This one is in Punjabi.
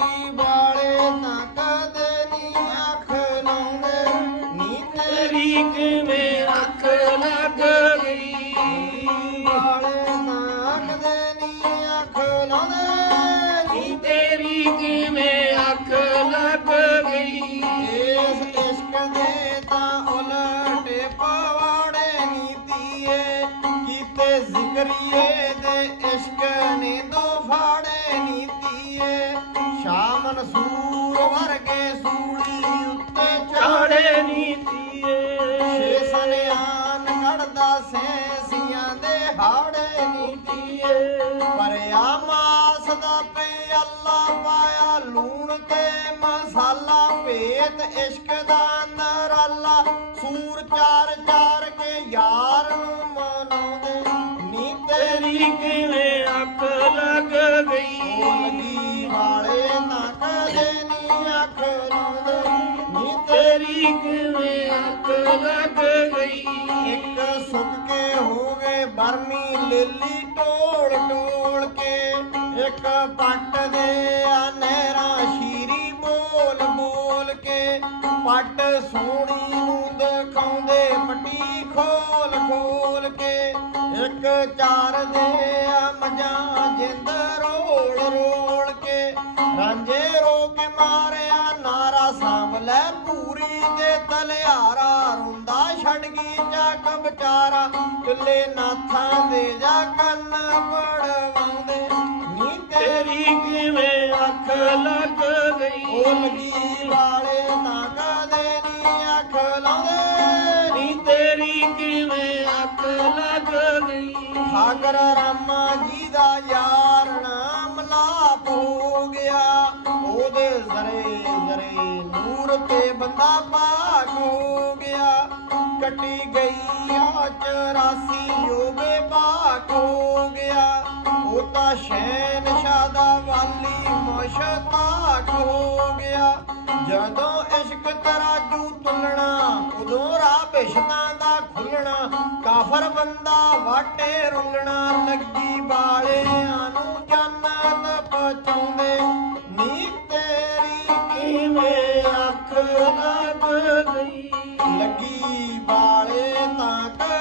ਲੱਗੀ ਵਾਲੇ ਤਾਂ ਕਦੇ ਨੀ ਅੱਖ ਲਾਉਂਦੇ। ਨੀ ਤੇਰੀ ਕਿਵੇਂ ਅੱਖ ਲੱਗ ਗਈ ਵਾਲੇ ਤਾਂ ਕਦੇ ਨੀ ਅੱਖ ਲਾਉਂਦੇ। ਨੀ ਤੇਰੀ ਕਿਵੇਂ ਅੱਖ ਲੱਗ ਗਈ ਇਸ ਇਸ਼ਕ ਦੇ ਤਾਂ ਉਲਟੇ ਪਵਾੜੇ ਨੀਤੀਏ ਕੀਤੇ ਜ਼ਿਕਰੀਏ ਦੇ ਇਸ਼ਕ ਨੇ ਦੋ ਫਾੜੇ। ਮਨਸੂਰ ਵਰਗੇ ਸੂਲੀ ਉੱਤੇ ਚਾੜੇ ਨੀਤੀਏ। ਛੇ ਸਨਿਆਨ ਕੱਢਦਾ ਸੈਸੀਆਂ ਦੇ ਹਾੜੇ ਨੀਤੀਏ। ਪਰਿਆ ਮਾਸ ਦਾ ਪੇ ਅੱਲਾ ਪਾਇਆ ਲੂਣ ਤੇ ਮਸਾਲਾ ਭੇਤ ਇਸ਼ਕ ਦਾ ਨਰਾਲਾ। ਸੂਰ ਚਾਰ ਚਾਰ ਕੇ ਯਾਰ ਨੂੰ ਮਨਾਉਂਦੇ ਨੀ ਤੇਰੀ ਤੇਰੀ ਤੇਰੀ ਕਿਵੇਂ ਅੱਖ ਲੱਗ ਗਈ। ਇੱਕ ਸੁੱਕ ਕੇ ਹੋ ਗਏ ਬਰਮੀ ਲਿੱਲੀ ਟੋਲ ਟੋਲ ਕੇ। ਇੱਕ ਪੱਟ ਦੇ ਆ ਨਹਿਰਾਂ ਸ਼ੀਰੀ ਬੋਲ ਬੋਲ ਕੇ। ਪੱਟ ਸੋਹਣੀ ਨੂੰ ਦਿਖਾਉਂਦੇ ਪੱਟੀ ਖੋਲ ਖੋਲ ਕੇ। ਇੱਕ ਚਾਰ ਦੇ ਆ ਮਜਾਂ ਜਿੰਦ ਰੋਲ ਰੋਲ ਕੇ। ਰਾਂਝੇ ਲੈ ਪੂਰੀ ਦੇ ਤਲਿਆਰਾ ਰੁੰਦਾ ਛੱਡ ਗਈ ਚੱਕ ਵਿਚਾਰਾ। ਟੁੱਲੇ ਨਾਥਾਂ ਦੇ ਜਾ ਕੰਨ ਪੜਵਾਉਂਦੇ ਨੀ ਤੇਰੀ ਕਿਵੇਂ ਅੱਖ ਲੱਗ ਗਈ? ਉਹ ਲੱਗੀ ਵਾਲੇ ਤਾਂ ਕਦੇ ਨੀ ਅੱਖ ਲਾਉਂਦੇ। ਨੀ ਤੇਰੀ ਕਿਵੇਂ ਅੱਖ ਲੱਗ ਗਈ? ਠਾਕਰ ਰਾਮਾ ਜੀ ਦਾ ਯਾਰ ਨਾਮ ਲਾਪ ਹੋ ਗਿਆ। ਉਹਦੇ ਜ਼ਰੇ ਨੂਰ ਤੇ ਬੰਦਾ ਪਾਕ ਹੋ ਗਿਆ। ਕੱਟੀ ਗਈ ਆ 84 ਉਹ ਬੇਬਾਕ ਹੋ ਗਿਆ। ਉਹ ਤਾਂ ਸ਼ੈਨ ਦਾ ਵਾਲੀ ਮੁਸ਼ਤਾਕ ਹੋ ਗਿਆ। ਜਦੋਂ ਇਸ਼ਕ ਤਰਾਜੂ ਤੁਲਣਾ, ਉਦੋਂ ਰਾਹ ਬਿਸ਼ਤਾਂ ਦਾ ਖੁੱਲਣਾ। ਕਾਫਰ ਬੰਦਾ ਵਾਟੇ ਰੁਲਣਾ, ਲੱਗੀ ਵਾਲਿਆਂ ਨੂੰ ਜੰਨਤ ਪਹੁੰਚਾਉਂਦੇ। ਨੀ ਤੇਰੀ ਕਿਵੇਂ ਅੱਖ ਲੱਗ ਗਈ ਲੱਗੀ ਵਾਲੇ ਤਾਂ